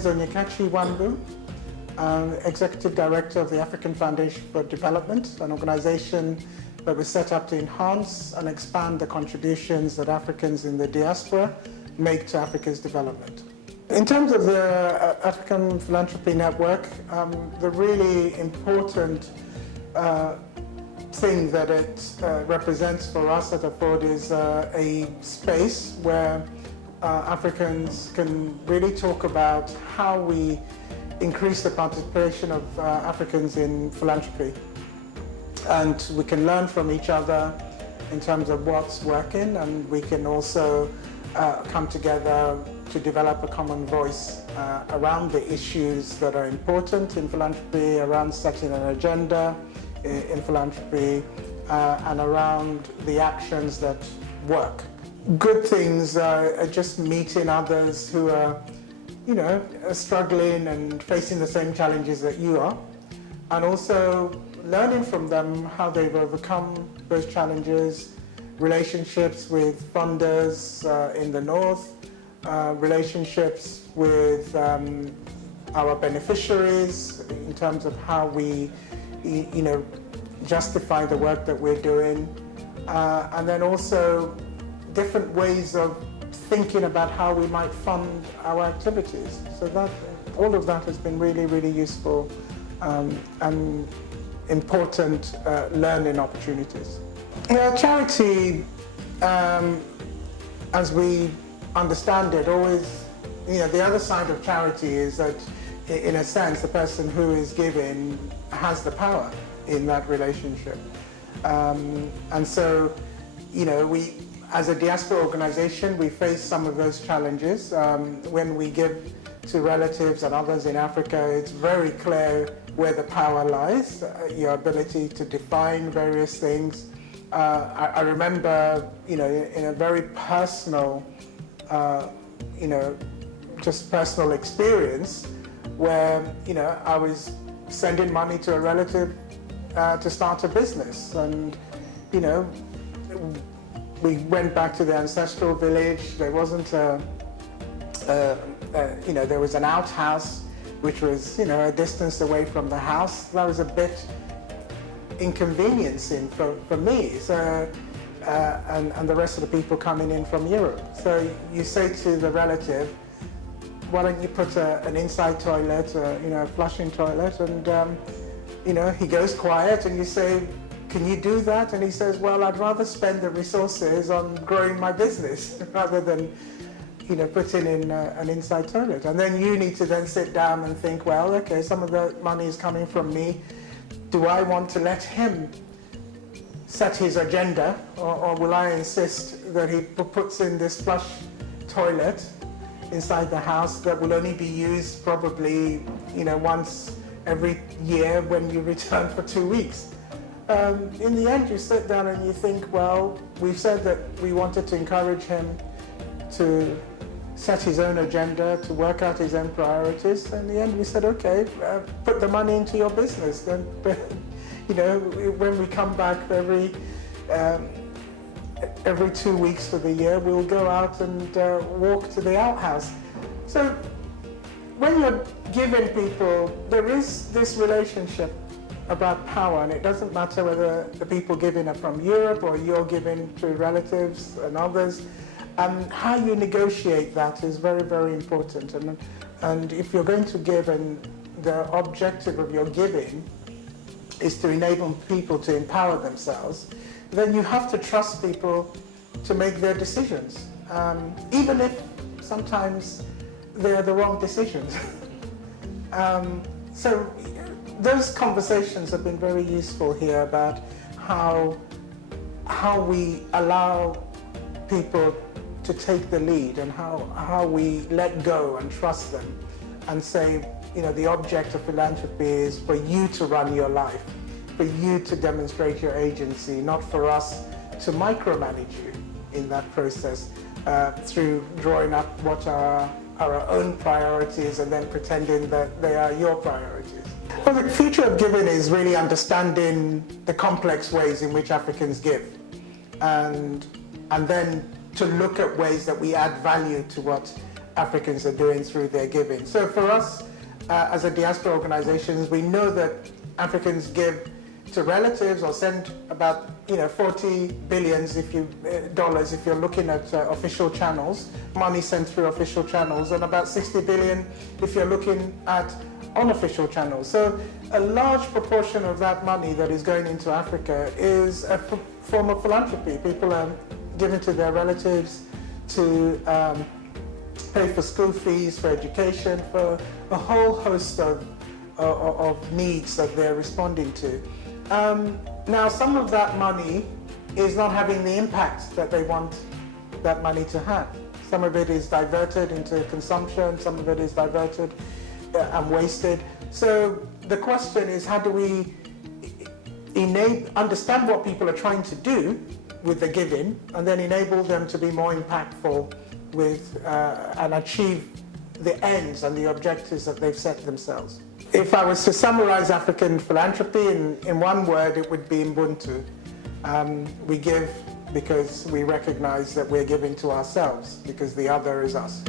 is Onyekachi Wambu. I'm Executive Director of the African Foundation for Development, an organization that was set up to enhance and expand the contributions that Africans in the diaspora make to Africa's development. In terms of the African Philanthropy Network, the really important thing that it represents for us at Afford is a space where Africans can really talk about how we increase the participation of Africans in philanthropy. And we can learn from each other in terms of what's working, and we can also come together to develop a common voice around the issues that are important in philanthropy, around setting an agenda in philanthropy, and around the actions that work. Good things are just meeting others who are, struggling and facing the same challenges that you are, and also learning from them how they've overcome those challenges, relationships with funders in the north, relationships with our beneficiaries in terms of how we, justify the work that we're doing, and then also different ways of thinking about how we might fund our activities. So that all of that has been really, really useful and important learning opportunities. Charity, as we understand it, always, the other side of charity is that, in a sense, the person who is giving has the power in that relationship. And so, we, as a diaspora organization, we face some of those challenges. When we give to relatives and others in Africa, it's very clear where the power lies, your ability to define various things. I remember, in a very personal, just personal experience where, I was sending money to a relative to start a business, and, we went back to the ancestral village. There wasn't there was an outhouse which was, a distance away from the house. That was a bit inconveniencing for me. So, and the rest of the people coming in from Europe. So you say to the relative, why don't you put an inside toilet, a flushing toilet, and he goes quiet, and you say, can you do that? And he says, well, I'd rather spend the resources on growing my business rather than, putting in an inside toilet. And then you need to then sit down and think, well, okay, some of the money is coming from me. Do I want to let him set his agenda, or will I insist that he puts in this flush toilet inside the house that will only be used probably, once every year when you return for 2 weeks? In the end, you sit down and you think, well, we've said that we wanted to encourage him to set his own agenda, to work out his own priorities. In the end, we said, okay, put the money into your business. Then, when we come back every 2 weeks for the year, we'll go out and walk to the outhouse. So when you're giving people, there is this relationship about power, and it doesn't matter whether the people giving are from Europe or you're giving to relatives and others. How you negotiate that is very, very important. And if you're going to give, and the objective of your giving is to enable people to empower themselves, then you have to trust people to make their decisions, even if sometimes they're the wrong decisions. So those conversations have been very useful here about how we allow people to take the lead, and how we let go and trust them and say, the object of philanthropy is for you to run your life, for you to demonstrate your agency, not for us to micromanage you in that process through drawing up what are our own priorities and then pretending that they are your priorities. Well, the future of giving is really understanding the complex ways in which Africans give, and then to look at ways that we add value to what Africans are doing through their giving. So for us, as a diaspora organizations, we know that Africans give to relatives or send about 40 billions dollars if you're looking at official channels, money sent through official channels, and about 60 billion if you're looking at unofficial channels. So a large proportion of that money that is going into Africa is a form of philanthropy. People are giving to their relatives to pay for school fees, for education, for a whole host of needs that they're responding to. Now, some of that money is not having the impact that they want that money to have. Some of it is diverted into consumption, some of it is diverted and wasted. So the question is, how do we understand what people are trying to do with the giving, and then enable them to be more impactful with and achieve the ends and the objectives that they've set themselves. If I was to summarize African philanthropy in one word, it would be Ubuntu. We give because we recognize that we're giving to ourselves, because the other is us.